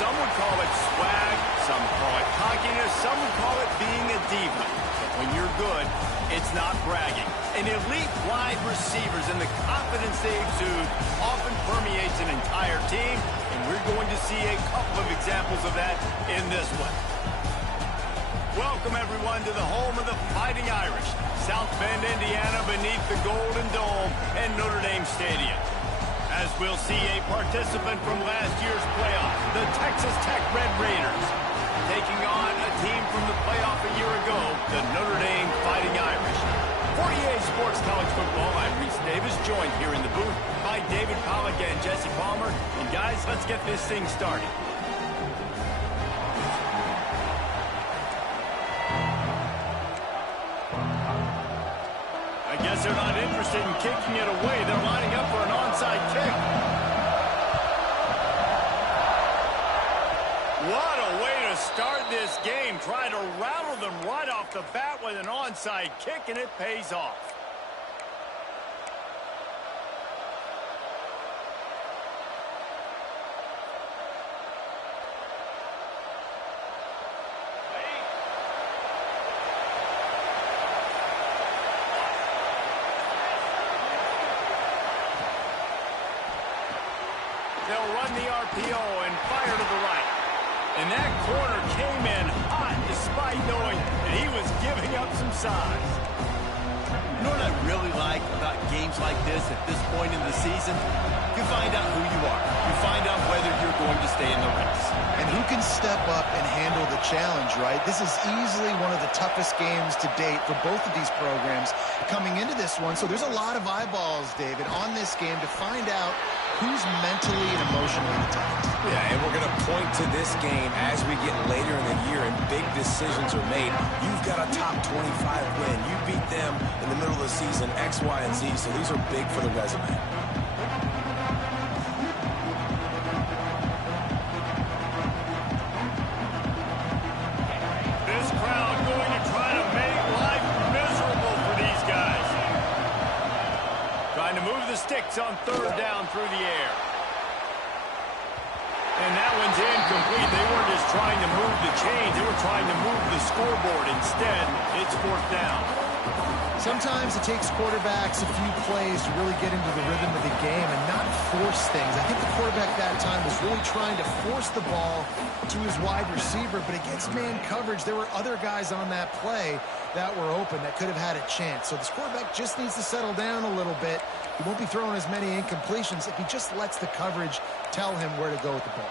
Some would call it swag, some call it cockiness, some would call it being a diva. But when you're good, it's not bragging. And elite wide receivers and the confidence they exude often permeates an entire team, and we're going to see a couple of examples of that in this one. Welcome, everyone, to the home of the Fighting Irish, South Bend, Indiana, beneath the Golden Dome and Notre Dame Stadium. As we'll see a participant from last year's playoff, the Texas Tech Red Raiders, taking on a team from the playoff a year ago, the Notre Dame Fighting Irish. For EA Sports College Football, I'm Reese Davis, joined here in the booth by David Pollack and Jesse Palmer. And guys, let's get this thing started. I guess they're not interested in kicking it away. They're lining up for an onside kick. What a way to start this game. Try to rattle them right off the bat with an onside kick, and it pays off. They'll run the RPO and fire to the right. And that corner came in hot despite knowing that he was giving up some size. You know what I really like about games like this at this point in the season? You find out who you are. You find out whether you're going to stay in the race. And who can step up and handle the challenge, right? This is easily one of the toughest games to date for both of these programs coming into this one. So there's a lot of eyeballs, David, on this game to find out who's mentally and emotionally the toughest. Yeah, and we're going to point to this game as we get later in the year and big decisions are made. You've got a top 25 win. You beat them in the middle of the season, X, Y, and Z, so these are big for the resume. This crowd going to try to make life miserable for these guys. Trying to move the sticks on third down through the air. And that one's incomplete. They weren't just trying to move the chains. They were trying to move the scoreboard. Instead, it's fourth down. Sometimes it takes quarterbacks a few plays to really get into the rhythm of the game and not force things. I think the quarterback that time was really trying to force the ball to his wide receiver, but against man coverage, there were other guys on that play that were open that could have had a chance. So this quarterback just needs to settle down a little bit. He won't be throwing as many incompletions if he just lets the coverage tell him where to go with the ball.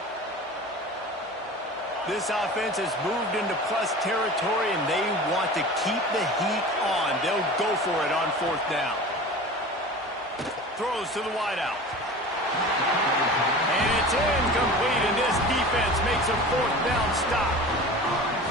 This offense has moved into plus territory, and they want to keep the heat on. They'll go for it on fourth down. Throws to the wideout. And it's incomplete, and this defense makes a fourth down stop.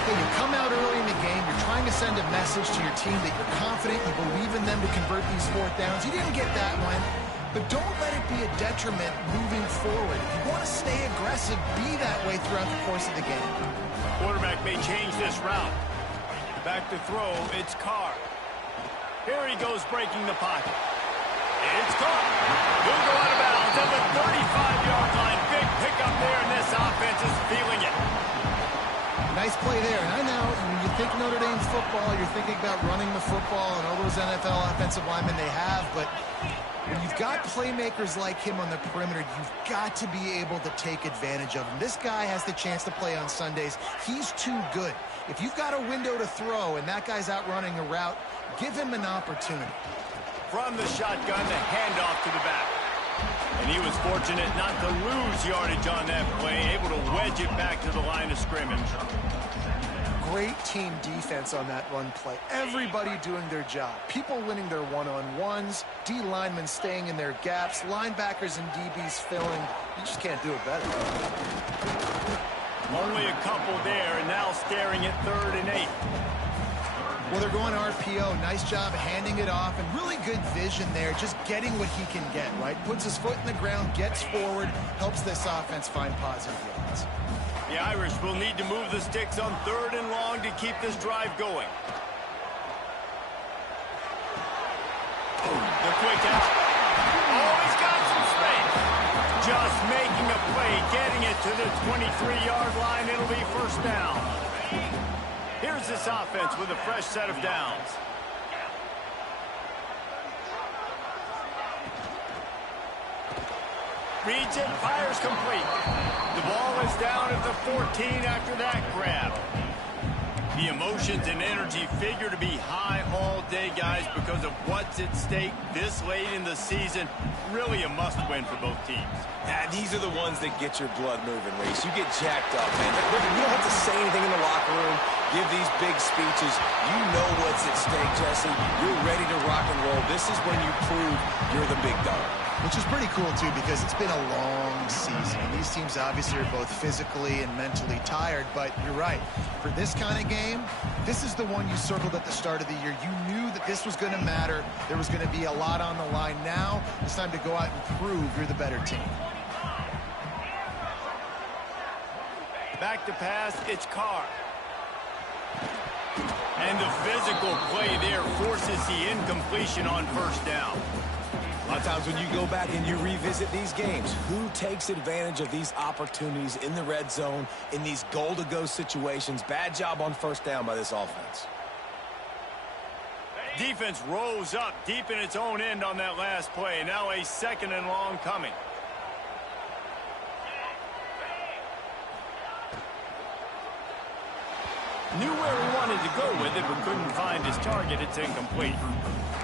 Hey, you come out early in the game, you're trying to send a message to your team that you're confident, you believe in them to convert these fourth downs. You didn't get that one. But don't let it be a detriment moving forward. If you want to stay aggressive, be that way throughout the course of the game. Quarterback may change this route. Back to throw, it's Carr. Here he goes breaking the pocket. It's caught. He'll go out of bounds at the 35-yard line. Big pickup there, and this offense is feeling it. Nice play there. And I know when you think Notre Dame football, you're thinking about running the football and all those NFL offensive linemen they have, but when you've got playmakers like him on the perimeter, you've got to be able to take advantage of him. This guy has the chance to play on Sundays. He's too good. If you've got a window to throw and that guy's out running a route, give him an opportunity. From the shotgun, the handoff to the back. And he was fortunate not to lose yardage on that play, able to wedge it back to the line of scrimmage. Great team defense on that run play. Everybody doing their job. People winning their one-on-ones, D linemen staying in their gaps, linebackers and DBs filling. You just can't do it better. Only a couple there, and now staring at 3rd and 8. Well, they're going RPO. Nice job handing it off, and really good vision there, just getting what he can get, right? Puts his foot in the ground, gets forward, helps this offense find positive yards. The Irish will need to move the sticks on 3rd and long to keep this drive going. The quick out. Oh, he's got some space. Just making a play getting it to the 23-yard line. It'll be first down. Here's this offense with a fresh set of downs. Reads it, fires complete. The ball is down at the 14 after that grab. The emotions and energy figure to be high all day, guys, because of what's at stake this late in the season. Really a must-win for both teams. Yeah, these are the ones that get your blood moving, Reese. You get jacked up, man. You don't have to say anything in the locker room, give these big speeches. You know what's at stake, Jesse. You're ready to rock and roll. This is when you prove you're the big dog. Which is pretty cool, too, because it's been a long season. And these teams obviously are both physically and mentally tired, but you're right. For this kind of game, this is the one you circled at the start of the year. You knew that this was going to matter. There was going to be a lot on the line. Now it's time to go out and prove you're the better team. Back to pass, it's Carr. And the physical play there forces the incompletion on first down. A lot of times when you go back and you revisit these games, who takes advantage of these opportunities in the red zone, in these goal-to-go situations? Bad job on first down by this offense. Defense rose up deep in its own end on that last play. Now a second and long coming. Knew where he wanted to go with it, but couldn't find his target. It's incomplete.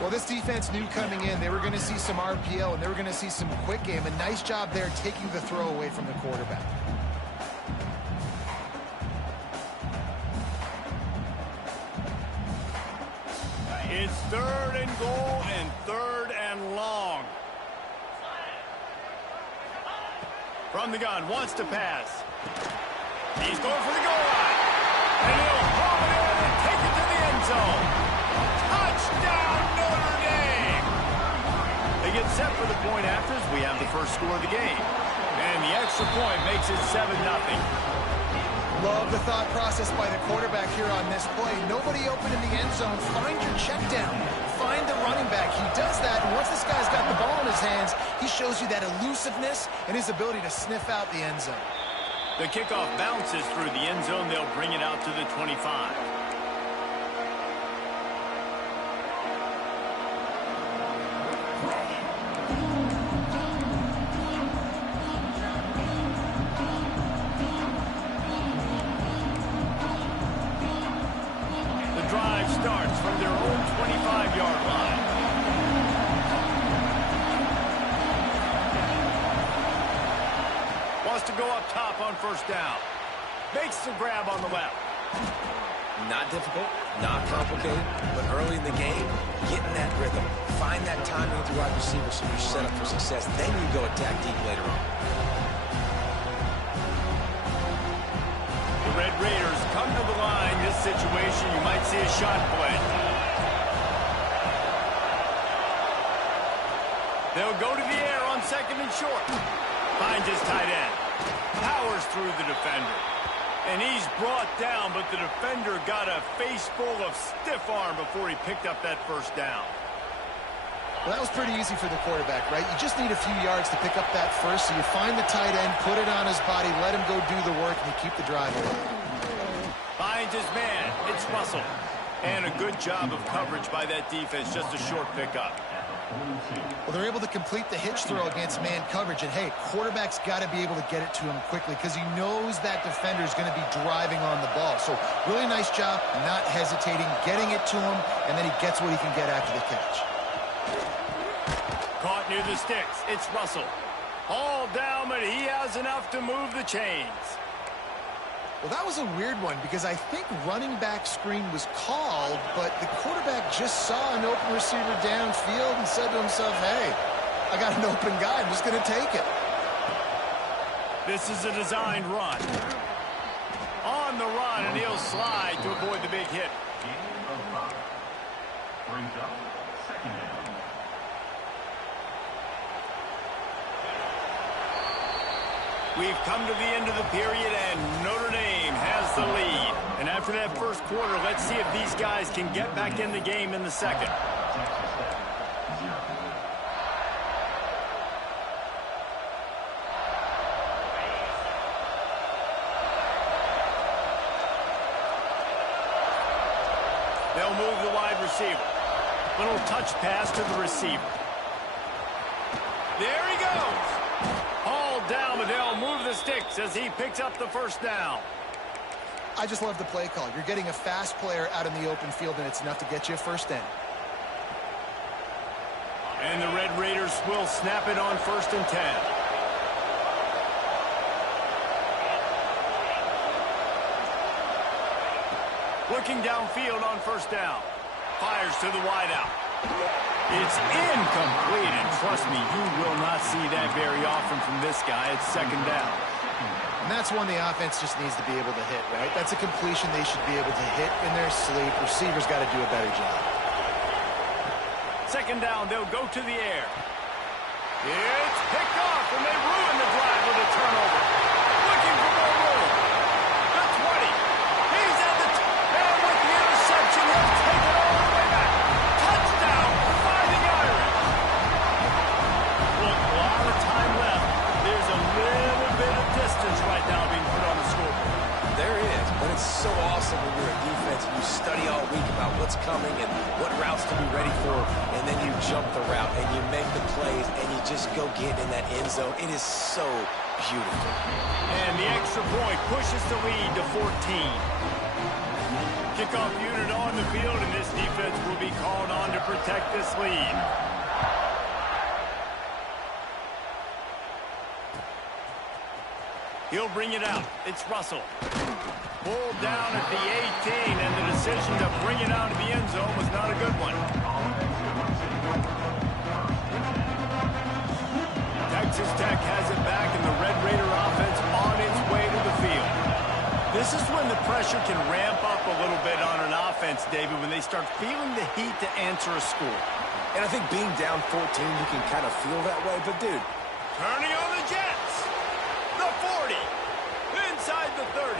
Well, this defense knew coming in they were going to see some RPO and they were going to see some quick game. A nice job there taking the throw away from the quarterback. It's third and goal and third and long. From the gun, wants to pass. He's going for the goal line. And he'll haul it in and take it to the end zone. Touchdown, Notre Dame! They get set for the point after as we have the first score of the game. And the extra point makes it 7-0. Love the thought process by the quarterback here on this play. Nobody open in the end zone. Find your check down. Find the running back. He does that, and once this guy's got the ball in his hands, he shows you that elusiveness and his ability to sniff out the end zone. The kickoff bounces through the end zone. They'll bring it out to the 25. The drive starts from their own 25-yard line. To go up top on first down. Makes the grab on the left. Not difficult, not complicated, but early in the game, get in that rhythm. Find that timing with the wide receiver so you're set up for success. Then you go attack deep later on. The Red Raiders come to the line. This situation, you might see a shot play. They'll go to the air on second and short. Finds his tight end. Powers through the defender. And he's brought down, but the defender got a face full of stiff arm before he picked up that first down. Well, that was pretty easy for the quarterback, right? You just need a few yards to pick up that first, so you find the tight end, put it on his body, let him go do the work, and you keep the drive alive. Finds his man. It's Russell. And a good job of coverage by that defense. Just a short pickup. Well, they're able to complete the hitch throw against man coverage. And, hey, quarterback's got to be able to get it to him quickly because he knows that defender's going to be driving on the ball. So really nice job not hesitating, getting it to him, and then he gets what he can get after the catch. Caught near the sticks. It's Russell. All down, but he has enough to move the chains. Well, that was a weird one because I think running back screen was called, but the quarterback just saw an open receiver downfield and said to himself, hey, I got an open guy. I'm just going to take it. This is a designed run. On the run, and he'll slide to avoid the big hit. Brings up second down. We've come to the end of the period, and Notre Dame has the lead. And after that first quarter, let's see if these guys can get back in the game in the second. They'll move the wide receiver. Little touch pass to the receiver. There he goes. Hauled down, but they'll move the sticks as he picks up the first down. I just love the play call. You're getting a fast player out in the open field, and it's enough to get you a first down. And the Red Raiders will snap it on 1st and 10. Looking downfield on 1st down. Fires to the wideout. It's incomplete, and trust me, you will not see that very often from this guy. It's 2nd down. And that's one the offense just needs to be able to hit, right? That's a completion they should be able to hit in their sleep. Receivers got to do a better job. 2nd down, they'll go to the air. It's picked off, and they ruin the drive with a turnover. Looking for more room. The 20. He's at the and with the interception, he'll take it all the way back. Touchdown, Fighting Irish. Look, a lot of time left. There's a little bit of distance right now being put on the scoreboard. There is, but it's so awesome when you're a defense and you study all week about what's coming and what routes to be ready for, and then you jump the route and you make the plays and you just go get in that end zone. It is so beautiful. And the extra point pushes the lead to 14. Kickoff unit on the field, and this defense will be called on to protect this lead. He'll bring it out. It's Russell. Pulled down at the 18, and the decision to bring it out of the end zone was not a good one. Texas Tech has it back, and the Red Raider offense on its way to the field. This is when the pressure can ramp up a little bit on an offense, David, when they start feeling the heat to answer a score. And I think being down 14, you can kind of feel that way, but dude. Turning on the Jets. The 40. Inside the 30.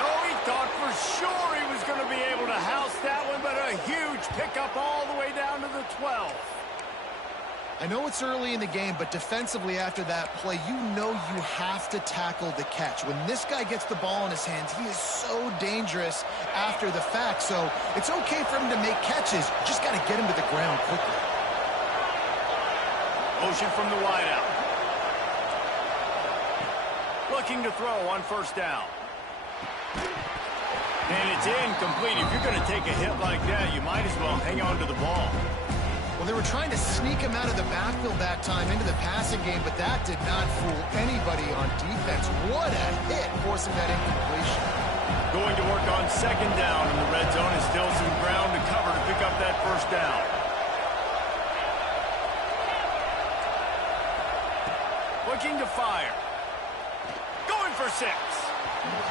Oh, he thought for sure he was going to be able to house that one, but a huge pickup all the way down to the 12. I know it's early in the game, but defensively after that play, you know you have to tackle the catch. When this guy gets the ball in his hands, he is so dangerous after the fact. So it's okay for him to make catches. You just got to get him to the ground quickly. Motion from the wideout. Looking to throw on 1st down. And it's incomplete. If you're going to take a hit like that, you might as well hang on to the ball. Well, they were trying to sneak him out of the backfield that time into the passing game, but that did not fool anybody on defense. What a hit, forcing that incompletion. Going to work on 2nd down in the red zone, and still some ground to cover to pick up that 1st down. Looking to fire. Going for 6.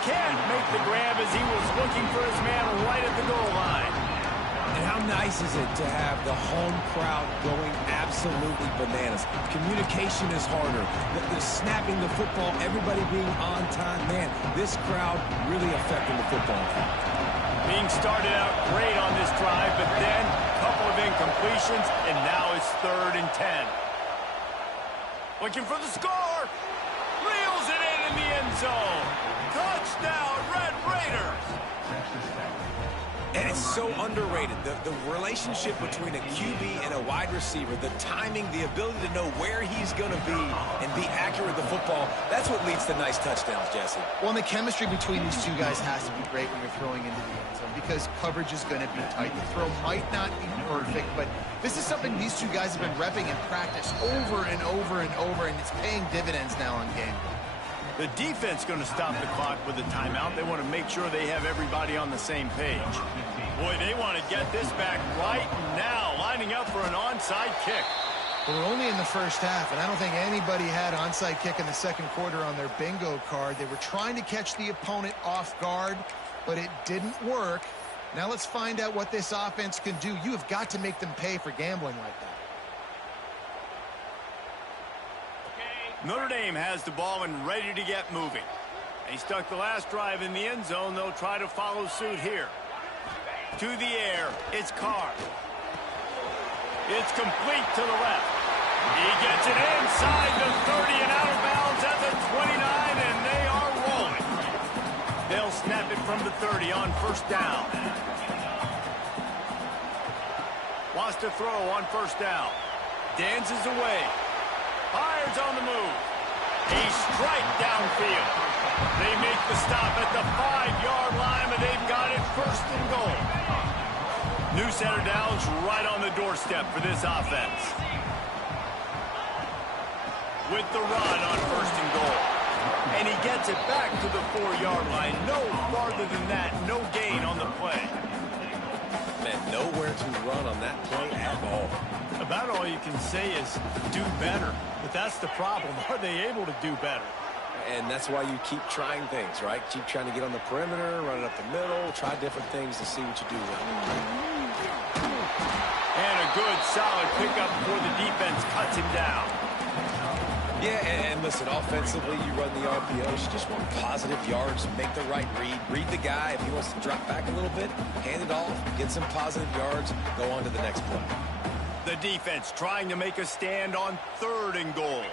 Can't make the grab as he was looking for his man right at the goal line. And how nice is it to have the home crowd going absolutely bananas? Communication is harder. The snapping the football, everybody being on time. Man, this crowd really affecting the football game. Being started out great on this drive, but then a couple of incompletions, and now it's 3rd and 10. Looking for the score. Reels it in the end zone. Touchdown, Red Raiders. And it's so underrated. The relationship between a QB and a wide receiver, the timing, the ability to know where he's going to be and be accurate with the football, that's what leads to nice touchdowns, Jesse. Well, and the chemistry between these two guys has to be great when you're throwing into the end zone because coverage is going to be tight. The throw might not be perfect, but this is something these two guys have been repping in practice over and over and over, and it's paying dividends now on game day. The defense going to stop the clock with a timeout. They want to make sure they have everybody on the same page. Boy, they want to get this back right now, lining up for an onside kick. Well, we're only in the first half, and I don't think anybody had onside kick in the second quarter on their bingo card. They were trying to catch the opponent off guard, but it didn't work. Now let's find out what this offense can do. You have got to make them pay for gambling like that. Notre Dame has the ball and ready to get moving. They stuck the last drive in the end zone. They'll try to follow suit here. To the air, it's Carr. It's complete to the left. He gets it inside the 30 and out of bounds at the 29, and they are rolling. They'll snap it from the 30 on 1st down. Wants to throw on first down. Dances away. Fires on the move. A strike downfield. They make the stop at the 5-yard line, but they've got it first and goal. New center downs right on the doorstep for this offense. With the run on first and goal. And he gets it back to the 4-yard line. No farther than that. No gain on the play. Man, nowhere to run on that play at all. About all you can say is do better. But that's the problem. Are they able to do better? And that's why you keep trying things, right? Keep trying to get on the perimeter, run it up the middle, try different things to see what you do well. And a good, solid pickup before the defense cuts him down. Yeah, and listen, offensively, you run the RPOs. You just want positive yards, make the right read. Read the guy. If he wants to drop back a little bit, hand it off, get some positive yards, go on to the next play. The defense trying to make a stand on 3rd and goal.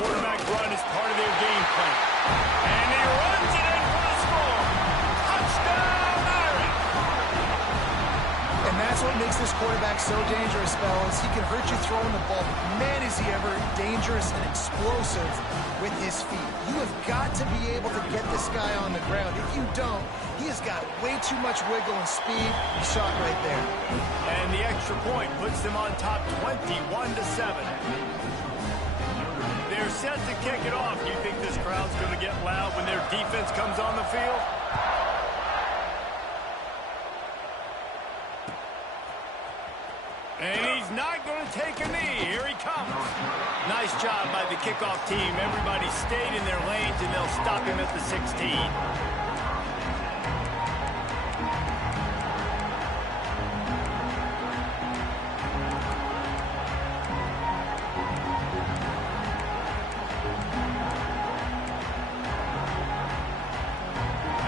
Quarterback run is part of their game plan. And he runs it in for the score. Touchdown, Irish! And that's what makes this quarterback so dangerous, fellas. He can hurt you throwing the ball. Man, is he ever dangerous and explosive with his feet. You have got to be able to get this guy on the ground. If you don't, he has got way too much wiggle and speed. He shot right there. And the extra point puts them on top 21-7. They're set to kick it off. You think this crowd's going to get loud when their defense comes on the field? And he's not going to take a knee. Here he comes. Nice job by the kickoff team. Everybody stayed in their lanes, and they'll stop him at the 16.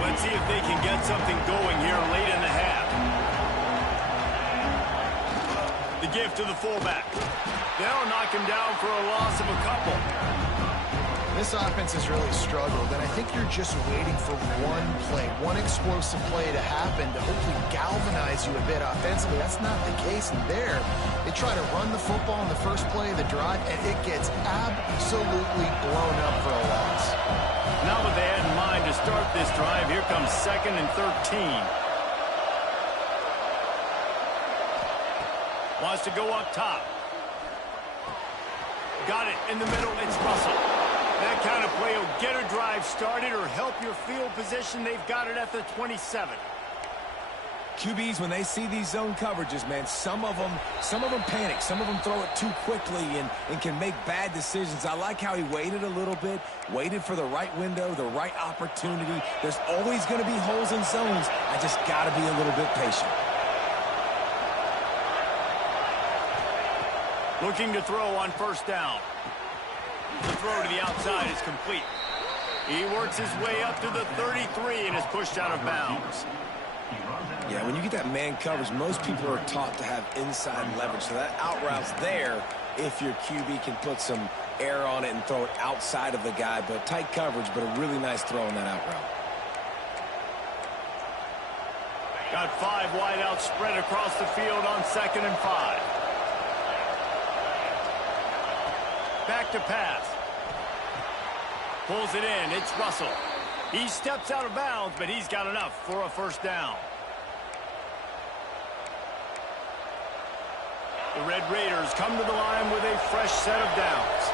Let's see if they can get something going here late in the half. The give to the fullback. They'll knock him down for a loss of a couple. This offense has really struggled, and I think you're just waiting for one play, one explosive play to happen to hopefully galvanize you a bit offensively. That's not the case in there. They try to run the football in the first play of the drive, and it gets absolutely blown up for a loss. Now what they had in mind to start this drive, here comes 2nd and 13. Wants to go up top. Got it in the middle. It's Russell. That kind of play will get a drive started or help your field position. They've got it at the 27. QBs, when they see these zone coverages, man, some of them panic. Some of them throw it too quickly and can make bad decisions. I like how he waited a little bit, waited for the right window, the right opportunity. There's always going to be holes in zones. I just got to be a little bit patient. Looking to throw on first down. The throw to the outside is complete. He works his way up to the 33 and is pushed out of bounds. Yeah, when you get that man coverage, most people are taught to have inside leverage. So that out route's there if your QB can put some air on it and throw it outside of the guy. But tight coverage, but a really nice throw on that out route. Got 5 wideouts spread across the field on 2nd and 5. Back to pass. Pulls it in. It's Russell. He steps out of bounds, but he's got enough for a first down. The Red Raiders come to the line with a fresh set of downs.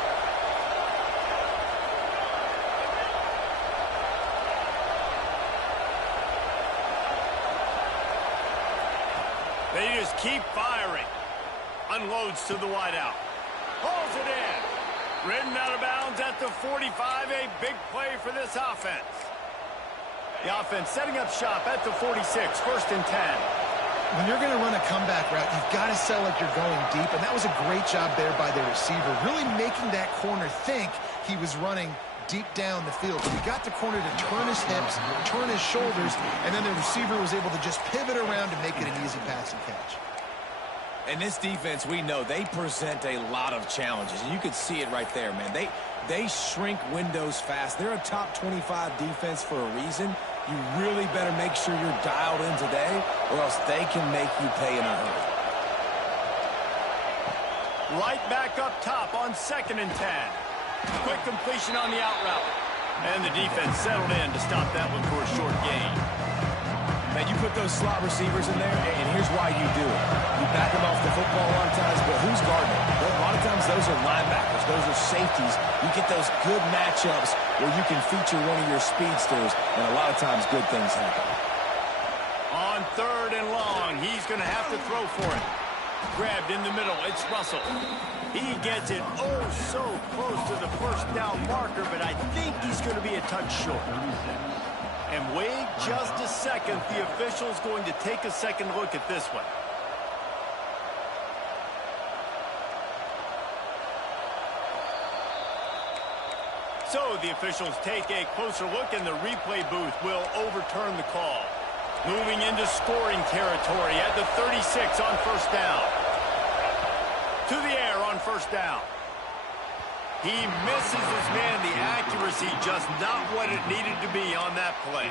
They just keep firing. Unloads to the wideout. Pulls it in. Ridden out of bounds at the 45. A big play for this offense. The offense setting up shop at the 46. 1st and 10. When you're going to run a comeback route, you've got to sell like you're going deep, and that was a great job there by the receiver, really making that corner think he was running deep down the field. But he got the corner to turn his hips, turn his shoulders, and then the receiver was able to just pivot around and make it an easy pass and catch. And this defense, we know, they present a lot of challenges. And you could see it right there, man. They shrink windows fast. They're a top 25 defense for a reason. You really better make sure you're dialed in today, or else they can make you pay in a hurry. Right back up top on 2nd and 10. Quick completion on the out route. And the defense settled in to stop that one for a short gain. Now, you put those slot receivers in there, and here's why you do it. You back them off the football a lot of times, but who's guarding them? Well, a lot of times those are linebackers. Those are safeties. You get those good matchups where you can feature one of your speedsters, and a lot of times good things happen. On 3rd and long, he's going to have to throw for it. Grabbed in the middle, it's Russell. He gets it oh so close to the first down marker, but I think he's going to be a touch short. And wait just a second, the official's going to take a second look at this one. So the officials take a closer look, and the replay booth will overturn the call. Moving into scoring territory at the 36 on 1st down. To the air on 1st down. He misses his man. The accuracy just not what it needed to be on that play.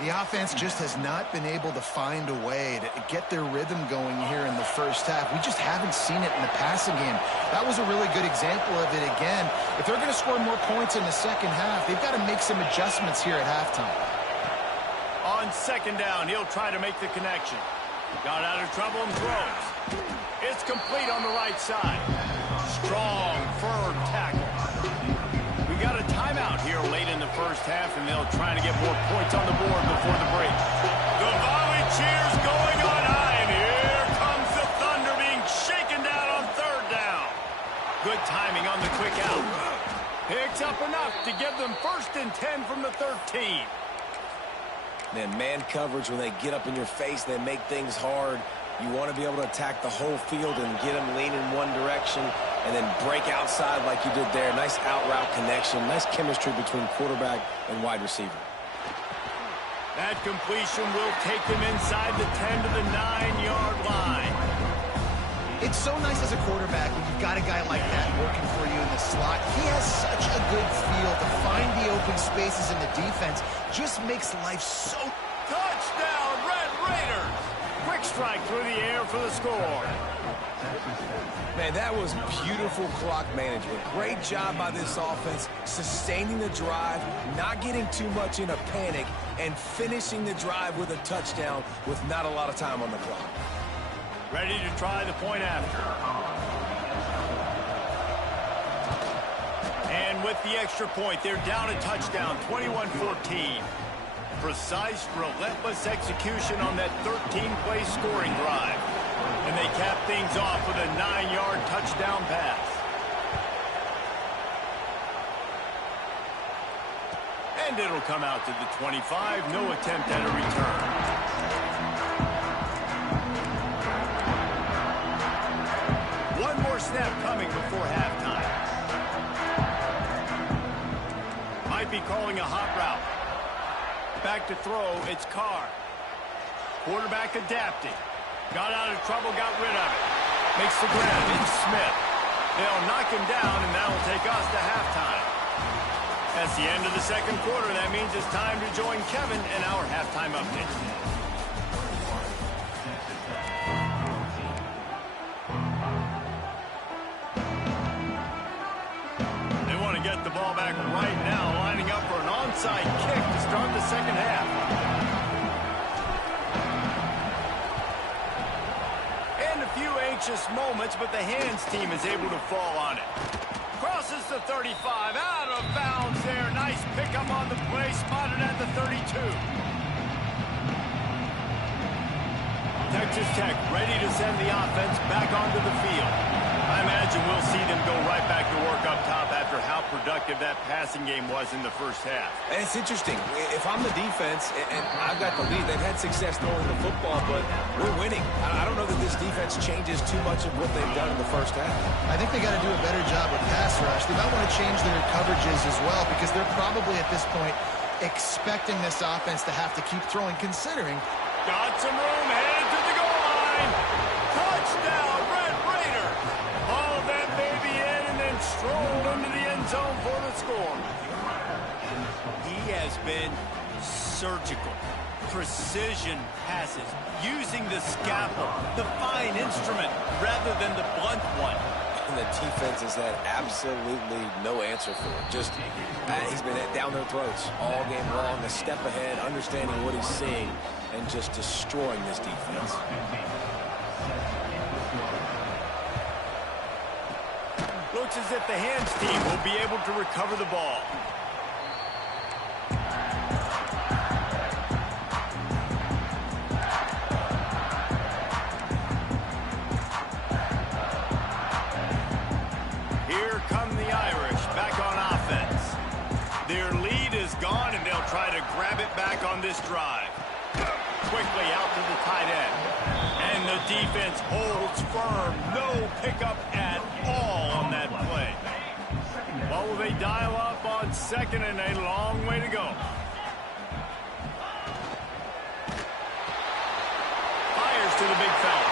The offense just has not been able to find a way to get their rhythm going here in the first half. We just haven't seen it in the passing game. That was a really good example of it again. If they're going to score more points in the second half, they've got to make some adjustments here at halftime. On 2nd down, he'll try to make the connection. Got out of trouble and throws. It's complete on the right side. Strong, firm tackle. We got a timeout here late in the first half, and they'll try to get more points on the board before the break. The volley cheers going on high, and here comes the Thunder being shaken down on 3rd down. Good timing on the quick out. Picks up enough to give them 1st and 10 from the 13. Man coverage, when they get up in your face, they make things hard. You want to be able to attack the whole field and get them lean in one direction and then break outside like you did there. Nice out route connection. Nice chemistry between quarterback and wide receiver. That completion will take them inside the 10 to the 9-yard line. It's so nice as a quarterback when you've got a guy like that working for you in the slot. He has such a good feel to find the open spaces in the defense. Just makes life so... Touchdown, Red Raiders! Quick strike through the air for the score. Man, that was beautiful clock management. Great job by this offense, sustaining the drive, not getting too much in a panic, and finishing the drive with a touchdown with not a lot of time on the clock. Ready to try the point after. And with the extra point, they're down a touchdown, 21-14. Precise, relentless execution on that 13-play scoring drive. And they cap things off with a 9-yard touchdown pass. And it'll come out to the 25. No attempt at a return. One more snap coming before halftime. Might be calling a hot route. Back to throw, it's Carr. Quarterback adapting. Got out of trouble, got rid of it. Makes the grab, it's Smith. They'll knock him down, and that'll take us to halftime. That's the end of the second quarter. That means it's time to join Kevin in our halftime update. They want to get the ball back right now, lining up for an onside kick to start the second half. And a few anxious moments, but the hands team is able to fall on it. Crosses the 35, out of bounds there. Nice pickup on the play, spotted at the 32. Texas Tech ready to send the offense back onto the field. I imagine we'll see them go right back to work up top after how productive that passing game was in the first half. And it's interesting. If I'm the defense and I've got the lead, they've had success throwing the football, but we're winning. I don't know that this defense changes too much of what they've done in the first half. I think they got to do a better job with pass rush. They might want to change their coverages as well, because they're probably at this point expecting this offense to have to keep throwing, considering... Got some room, headed to the goal line. Touchdown, Red Raiders. Haul that baby in and then stroll into the end zone for the score. He has been Surgical, precision passes, using the scalpel, the fine instrument, rather than the blunt one. And the defense has had absolutely no answer for it. Just, he's been down their throats all game long, a step ahead, understanding what he's seeing, and just destroying this defense. Looks as if the hands team will be able to recover the ball. Here come the Irish back on offense. Their lead is gone, and they'll try to grab it back on this drive. Quickly out to the tight end. And the defense holds firm. No pickup at all on that play. What will they dial up on second, and a long way to go? Fires to the big fella.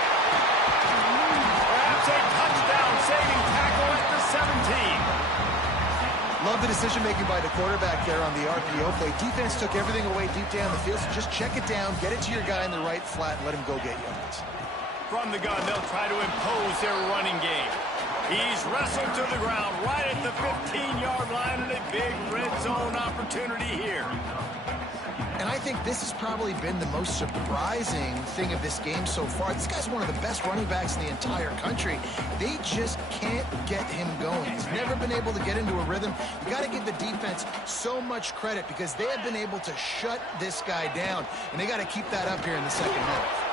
Perhaps a touchdown-saving tackle at the 17. Love the decision-making by the quarterback there on the RPO play. Defense took everything away deep down the field, so just check it down, get it to your guy in the right flat, and let him go get yards. From the gun, they'll try to impose their running game. He's wrestled to the ground right at the 15-yard line, and a big red zone opportunity here. And I think this has probably been the most surprising thing of this game so far. This guy's one of the best running backs in the entire country. They just can't get him going. He's never been able to get into a rhythm. You got to give the defense so much credit because they have been able to shut this guy down, and they got to keep that up here in the second half.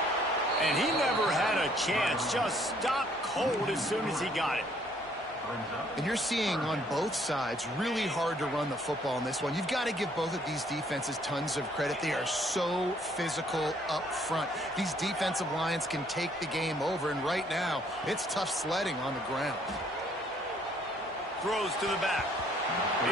And he never had a chance. Just stopped cold as soon as he got it. And you're seeing on both sides really hard to run the football in this one. You've got to give both of these defenses tons of credit. They are so physical up front. These defensive lines can take the game over, and right now, it's tough sledding on the ground. Throws to the back.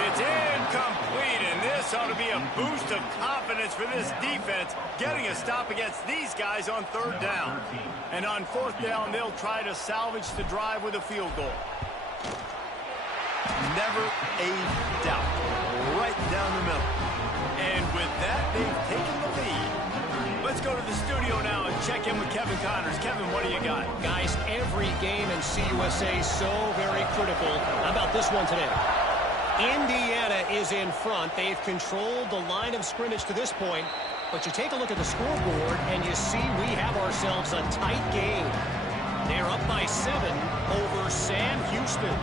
It's incomplete, and this ought to be a boost of confidence for this defense, getting a stop against these guys on third down. And on fourth down, they'll try to salvage the drive with a field goal. Never a doubt. Right down the middle. And with that, they've taken the lead. Let's go to the studio now and check in with Kevin Connors. Kevin, what do you got? Guys, every game in CUSA is so very critical. How about this one today? Indiana is in front. They've controlled the line of scrimmage to this point. But you take a look at the scoreboard, and you see we have ourselves a tight game. They're up by 7 over Sam Houston.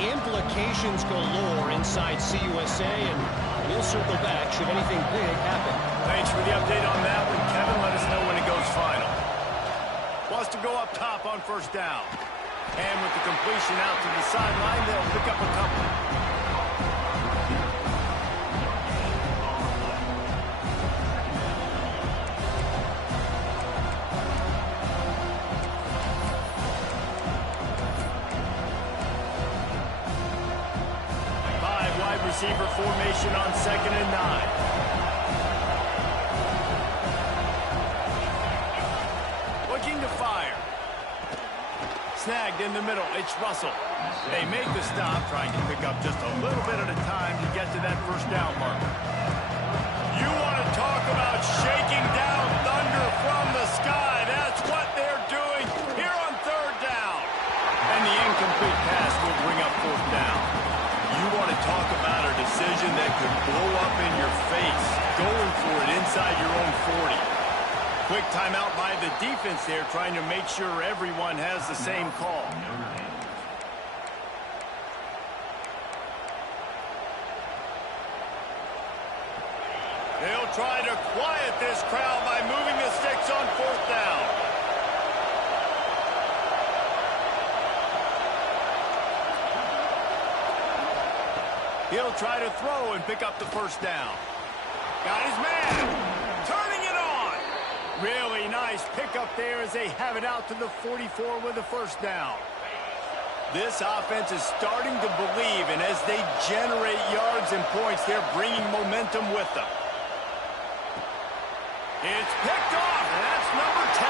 Implications galore inside CUSA, and we'll circle back should anything big happen. Thanks for the update on that one, Kevin. Let us know when it goes final. Wants to go up top on first down. And with the completion out to the sideline, they'll pick up a couple. Receiver formation on 2nd and 9. Looking to fire. Snagged in the middle. It's Russell. They make the stop, trying to pick up just a little bit at a time to get to that first down marker. You want to talk about shaking down thunder from the sky. That's what they're doing here on third down. And the incomplete pass will bring up fourth down. You want to talk about a decision that could blow up in your face, going for it inside your own 40. Quick timeout by the defense there, trying to make sure everyone has the same call. They'll try to quiet this crowd by moving the sticks on fourth down. He'll try to throw and pick up the first down. Got his man. Turning it on. Really nice pickup there as they have it out to the 44 with the first down. This offense is starting to believe, and as they generate yards and points, they're bringing momentum with them. It's picked off, and that's number 10.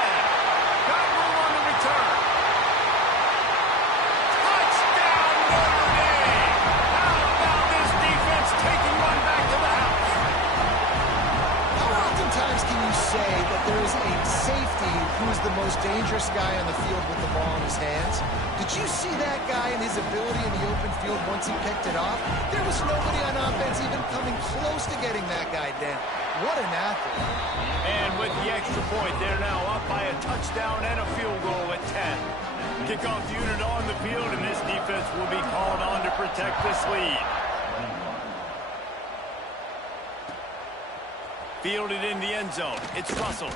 Got room on the return. Touchdown, Notre Dame! How about this defense taking one back to the house? who is the most dangerous guy on the field with the ball in his hands? Did you see that guy and his ability in the open field once he picked it off? There was nobody on offense even coming close to getting that guy down. What an athlete. And with the extra point, they're now up by a touchdown and a field goal at 10. Kickoff unit on the field, and this defense will be called on to protect this lead. Fielded in the end zone. It's Russell.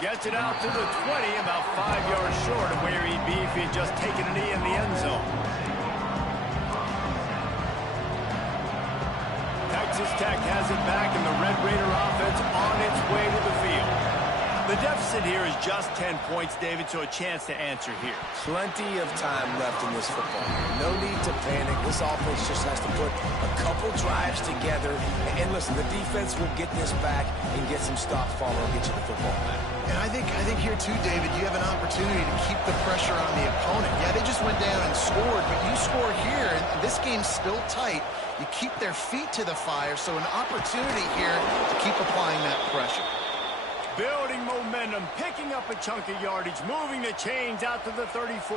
Gets it out to the 20, about 5 yards short of where he'd be if he'd just taken a knee in the end zone. Texas Tech has it back, and the Red Raider offense on its way to the field. The deficit here is just 10 points, David, so a chance to answer here. Plenty of time left in this football. No need to panic. This offense just has to put a couple drives together. And listen, the defense will get this back and get some stops following and get you the football back. And I think here, too, David, you have an opportunity to keep the pressure on the opponent. Yeah, they just went down and scored, but you score here, and this game's still tight. You keep their feet to the fire, so an opportunity here to keep applying that pressure. Building momentum, picking up a chunk of yardage, moving the chains out to the 34.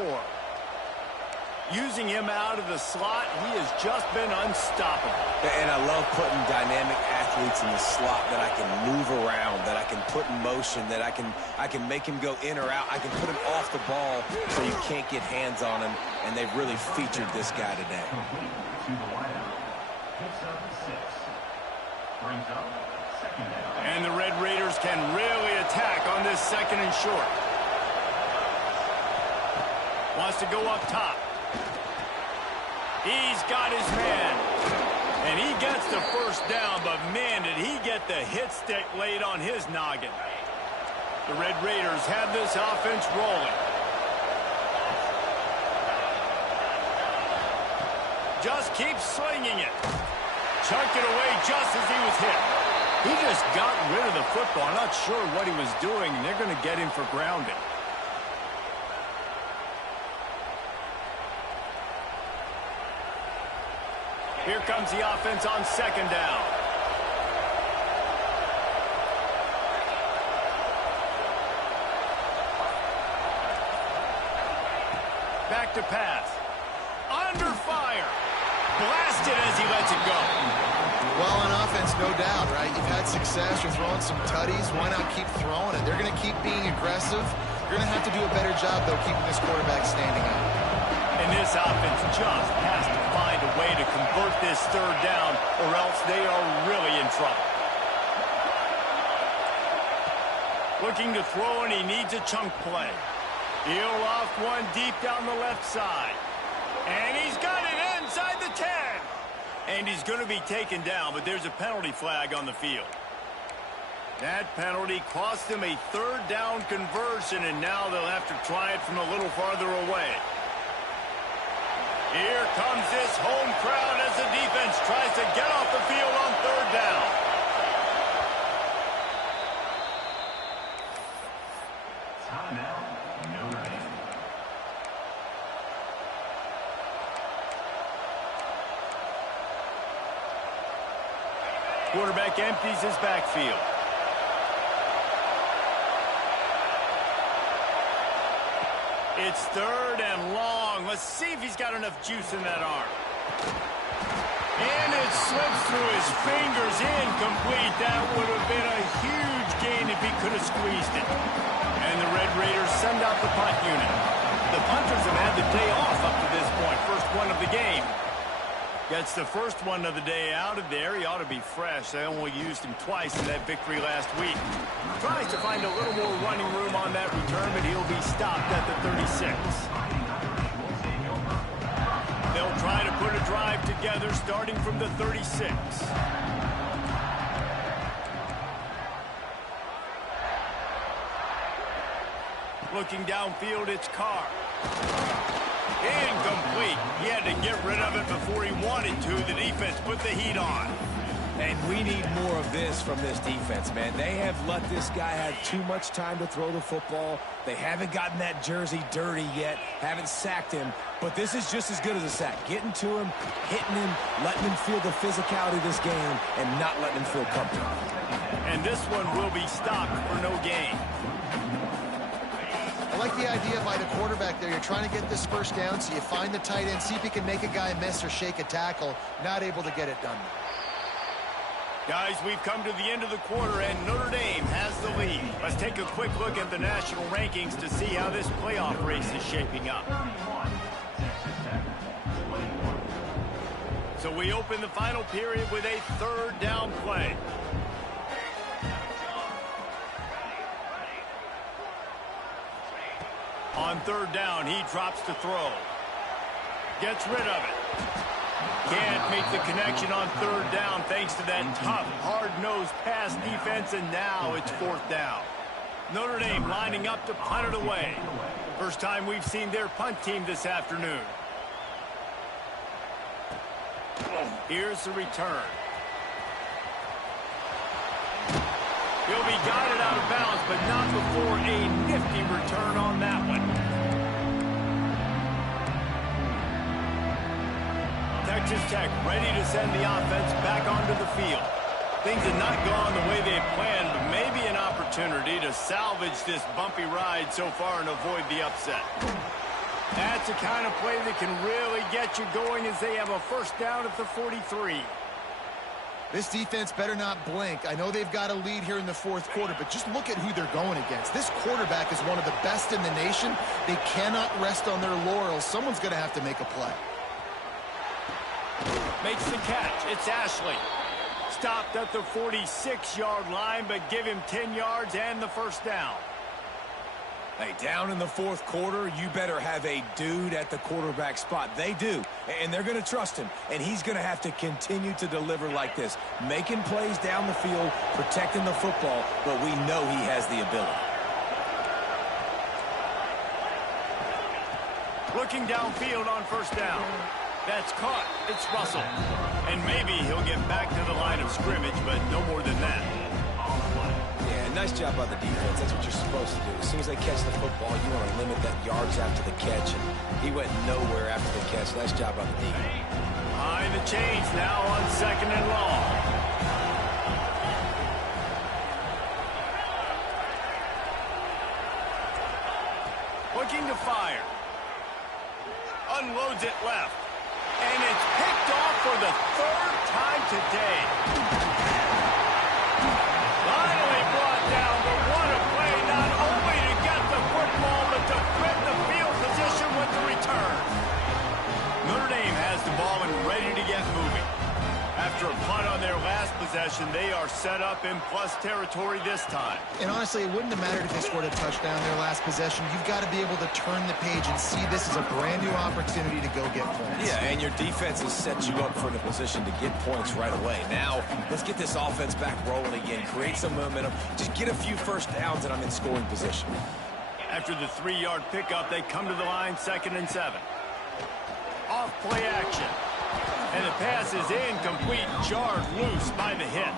Using him out of the slot, he has just been unstoppable. And I love putting dynamic athletes in the slot that I can move around, that I can put in motion, that I can make him go in or out. I can put him off the ball so you can't get hands on him, and they've really featured this guy today. And the Red Raiders can really attack on this second and short. Wants to go up top. He's got his man. And he gets the first down, but man, did he get the hit stick laid on his noggin. The Red Raiders have this offense rolling. Just keeps swinging it. Chucked it away just as he was hit. He just got rid of the football. I'm not sure what he was doing, and they're going to get him for grounding. Here comes the offense on second down. Back to pass. Under fire. Blasted as he lets it go. Well, on offense, no doubt, right? You've had success. You're throwing some tutties. Why not keep throwing it? They're going to keep being aggressive. You're going to have to do a better job, though, keeping this quarterback standing up. And this offense just has to find a way to convert this third down, or else they are really in trouble. Looking to throw, and he needs a chunk play. He'll loft one deep down the left side. And he's got it inside the 10. And he's going to be taken down, but there's a penalty flag on the field. That penalty cost them a third down conversion, and now they'll have to try it from a little farther away. Here comes this home crowd as the defense tries to get off the field on third down. Timeout, Notre Dame. Quarterback empties his backfield. It's third and long. Let's see if he's got enough juice in that arm. And it slips through his fingers. Incomplete. That would have been a huge gain if he could have squeezed it. And the Red Raiders send out the punt unit. The punters have had the day off up to this point. First one of the game. Gets the first one of the day out of there. He ought to be fresh. They only used him twice in that victory last week. Tries to find a little more running room on that return, but he'll be stopped at the 36. They'll try to put a drive together starting from the 36. Looking downfield, it's Carr. Incomplete. He had to get rid of it before he wanted to. The defense put the heat on. And we need more of this from this defense, man. They have let this guy have too much time to throw the football. They haven't gotten that jersey dirty yet, haven't sacked him. But this is just as good as a sack. Getting to him, hitting him, letting him feel the physicality of this game, and not letting him feel comfortable. And this one will be stopped for no gain. I like the idea by the quarterback there. You're trying to get this first down, so you find the tight end, see if he can make a guy miss or shake a tackle. Not able to get it done. Guys, we've come to the end of the quarter, and Notre Dame has the lead. Let's take a quick look at the national rankings to see how this playoff race is shaping up. So we open the final period with a third down play. On third down, he drops to throw. Gets rid of it. Can't make the connection on third down thanks to that tough, hard-nosed pass defense, and now it's fourth down. Notre Dame lining up to punt it away. First time we've seen their punt team this afternoon. Here's the return. He'll be guided out of bounds, but not before a nifty return on that one. Texas Tech ready to send the offense back onto the field. Things have not gone the way they had planned, but maybe an opportunity to salvage this bumpy ride so far and avoid the upset. That's the kind of play that can really get you going as they have a first down at the 43. This defense better not blink. I know they've got a lead here in the fourth quarter, but just look at who they're going against. This quarterback is one of the best in the nation. They cannot rest on their laurels. Someone's going to have to make a play. Makes the catch. It's Ashley. Stopped at the 46-yard line, but give him 10 yards and the first down. Hey, down in the fourth quarter, you better have a dude at the quarterback spot. They do, and they're going to trust him, and he's going to have to continue to deliver like this, making plays down the field, protecting the football, but we know he has the ability. Looking downfield on first down. That's caught. It's Russell. And maybe he'll get back to the line of scrimmage, but no more than that. Yeah, nice job by the defense. That's what you're supposed to do. As soon as they catch the football, you want to limit that yards after the catch, and he went nowhere after the catch. Nice job by the defense. Behind the chains now on second and long. Looking to fire. Unloads it left. And it's picked off for the third time today. Finally brought down, but what a play, not only to get the football, but to thread the field position with the return. Notre Dame has the ball and ready to get moving. After a punt on their last possession, they are set up in plus territory this time. And honestly, it wouldn't have mattered if they scored a touchdown their last possession. You've got to be able to turn the page and see this as a brand new opportunity to go get points. Yeah, and your defense has set you up for the position to get points right away. Now, let's get this offense back rolling again, create some momentum, just get a few first downs, and I'm in scoring position. After the 3-yard pickup, they come to the line, 2nd and 7. Off play action. And the pass is incomplete, jarred loose by the hit.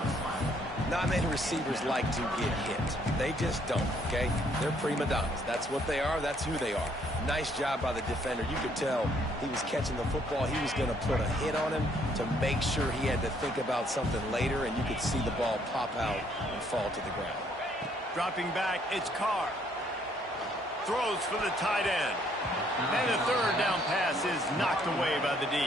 Not many receivers like to get hit. They just don't, okay? They're prima donnas. That's what they are. That's who they are. Nice job by the defender. You could tell he was catching the football. He was going to put a hit on him to make sure he had to think about something later, and you could see the ball pop out and fall to the ground. Dropping back, it's Carr. Throws for the tight end. And the third down pass is knocked away by the D.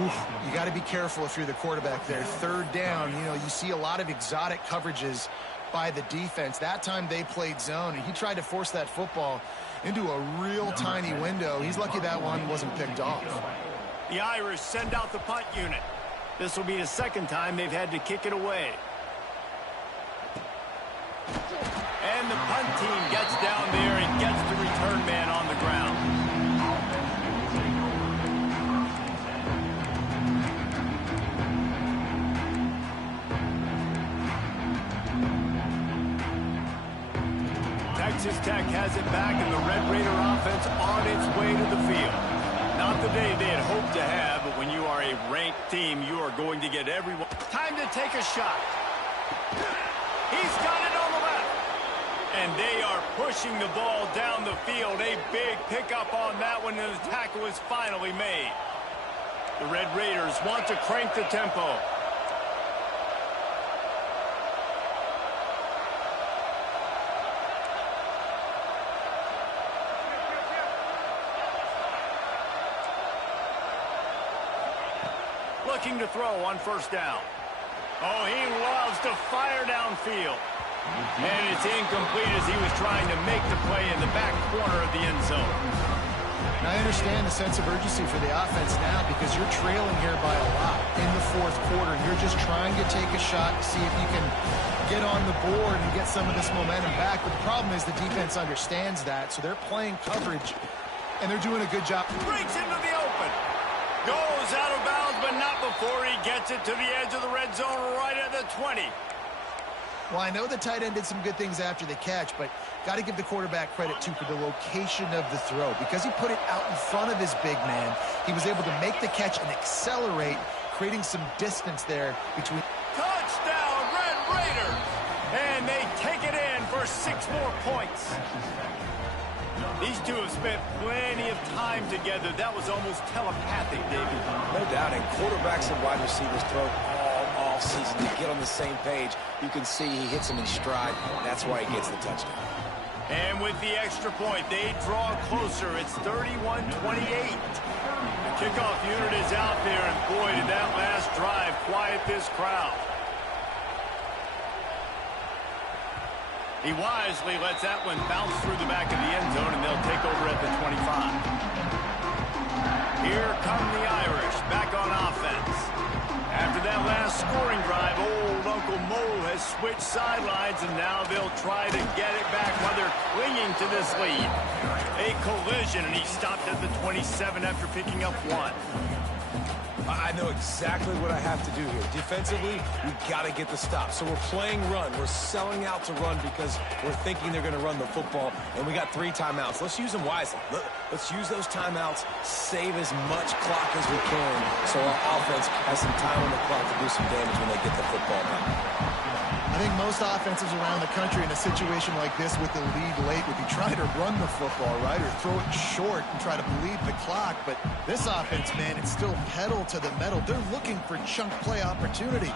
Oof, you got to be careful if you're the quarterback there. Third down, you see a lot of exotic coverages by the defense. That time they played zone, and he tried to force that football into a real tiny window. He's lucky that one wasn't picked off. The Irish send out the punt unit. This will be the second time they've had to kick it away. And the punt team gets down there and gets the return man on the ground. Texas Tech has it back, and the Red Raider offense on its way to the field. Not the day they had hoped to have, but when you are a ranked team, you are going to get everyone. Time to take a shot. He's got it on the left. And they are pushing the ball down the field. A big pickup on that one, and the tackle is finally made. The Red Raiders want to crank the tempo. looking to throw on first down. Oh, he loves to fire downfield. And it's incomplete as he was trying to make the play in the back corner of the end zone. And I understand the sense of urgency for the offense now because you're trailing here by a lot in the fourth quarter. You're just trying to take a shot to see if you can get on the board and get some of this momentum back. But the problem is the defense understands that, so they're playing coverage, and they're doing a good job. Breaks into the open. Goes out of bounds, but not before he gets it to the edge of the red zone right at the 20. Well, I know the tight end did some good things after the catch, but got to give the quarterback credit, too, for the location of the throw. Because he put it out in front of his big man, he was able to make the catch and accelerate, creating some distance there between. Touchdown, Red Raiders! And they take it in for 6 more points. These two have spent plenty of time together. That was almost telepathic, David. No doubt, and quarterbacks and wide receivers throw all season to get on the same page. You can see he hits him in stride. That's why he gets the touchdown. And with the extra point, they draw closer. It's 31-28. The kickoff unit is out there, and boy, did that last drive quiet this crowd. He wisely lets that one bounce through the back of the end zone, and they'll take over at the 25. Here come the Irish back on offense. After that last scoring drive, old Uncle Mo has switched sidelines, and now they'll try to get it back while they're clinging to this lead. A collision, and he stopped at the 27 after picking up 1. I know exactly what I have to do here. Defensively, we've got to get the stop. So we're playing run. We're selling out to run because we're thinking they're going to run the football, and we got 3 timeouts. Let's use them wisely. Let's use those timeouts, save as much clock as we can so our offense has some time on the clock to do some damage when they get the football back. I think most offenses around the country in a situation like this with the lead late would be trying to run the football, right, or throw it short and try to bleed the clock. But this offense, man, it's still pedal to the metal. They're looking for chunk play opportunities.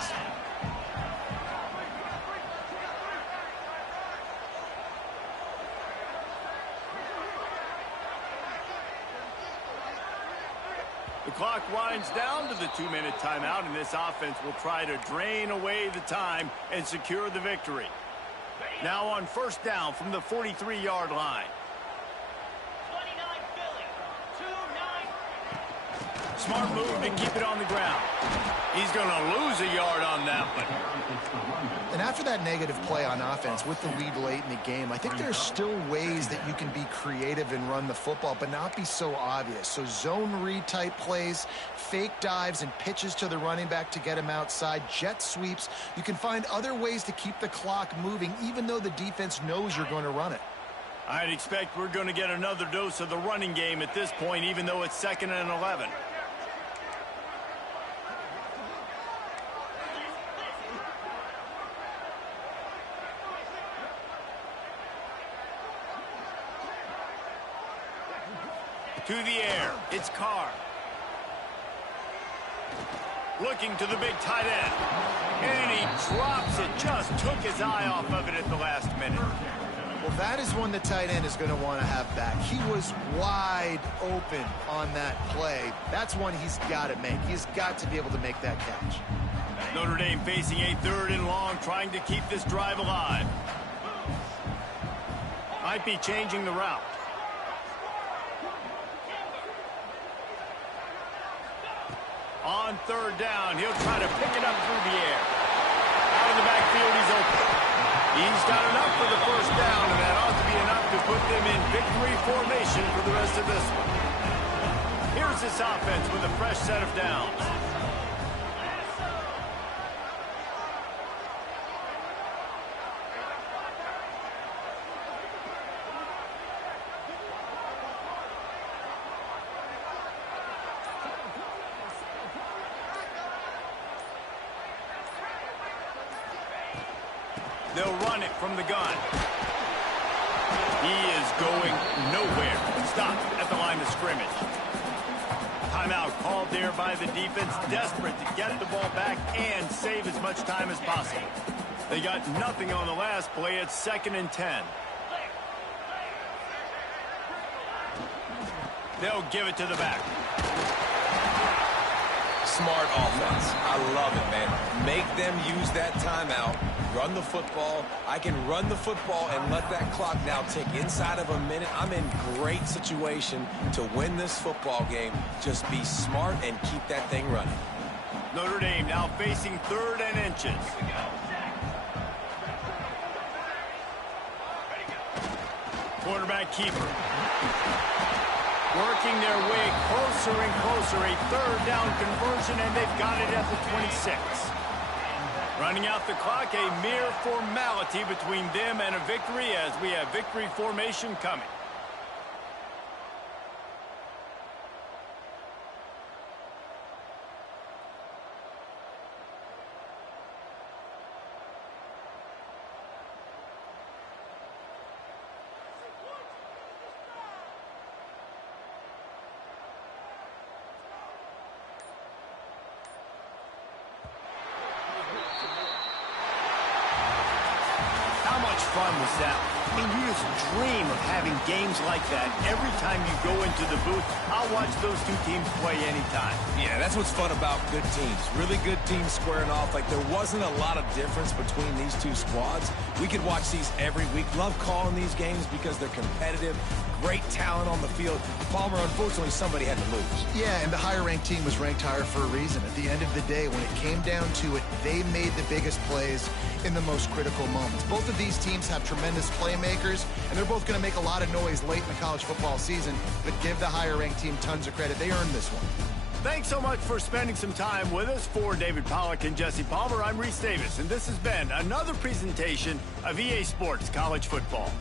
The clock winds down to the 2-minute timeout, and this offense will try to drain away the time and secure the victory. Now on first down from the 43-yard line. 29 Philly. 2-9. Smart move to keep it on the ground. He's going to lose a yard on that one. And after that negative play on offense with the lead late in the game, I think there's still ways that you can be creative and run the football, but not be so obvious. So zone read type plays, fake dives and pitches to the running back to get him outside, jet sweeps. You can find other ways to keep the clock moving, even though the defense knows you're going to run it. I'd expect we're going to get another dose of the running game at this point, even though it's 2nd and 11. To the air, it's Carr. Looking to the big tight end. And he drops it, just took his eye off of it at the last minute. Well, that is one the tight end is going to want to have back. He was wide open on that play. That's one he's got to make. He's got to be able to make that catch. Notre Dame facing a 3rd and long, trying to keep this drive alive. Might be changing the route. On 3rd down, he'll try to pick it up through the air. Out of the backfield, he's open. He's got enough for the first down, and that ought to be enough to put them in victory formation for the rest of this one. Here's this offense with a fresh set of downs. They'll run it from the gun. He is going nowhere. Stopped at the line of scrimmage. Timeout called there by the defense, desperate to get the ball back and save as much time as possible. They got nothing on the last play. It's 2nd and 10. They'll give it to the back. smart offense. I love it, man. Make them use that timeout. Run the football. I can run the football and let that clock now tick inside of a minute. I'm in great situation to win this football game. Just be smart and keep that thing running. Notre Dame now facing 3rd and inches. Quarterback keeper. Working their way closer and closer. A 3rd down conversion, and they've got it at the 26. Running out the clock, a mere formality between them and a victory as we have victory formation coming. Fun was that? I mean, you just dream of having games like that every time you go into the booth. I'll watch those two teams play anytime. Yeah, that's what's fun about good teams. Really good teams squaring off. Like, there wasn't a lot of difference between these two squads. We could watch these every week. Love calling these games because they're competitive. Great talent on the field. Palmer, unfortunately, somebody had to lose. Yeah, and the higher-ranked team was ranked higher for a reason. At the end of the day, when it came down to it, they made the biggest plays in the most critical moments. Both of these teams have tremendous playmakers, and they're both going to make a lot of noise late in the college football season, but give the higher-ranked team tons of credit. They earned this one. Thanks so much for spending some time with us. For David Pollack and Jesse Palmer, I'm Reese Davis, and this has been another presentation of EA Sports College Football.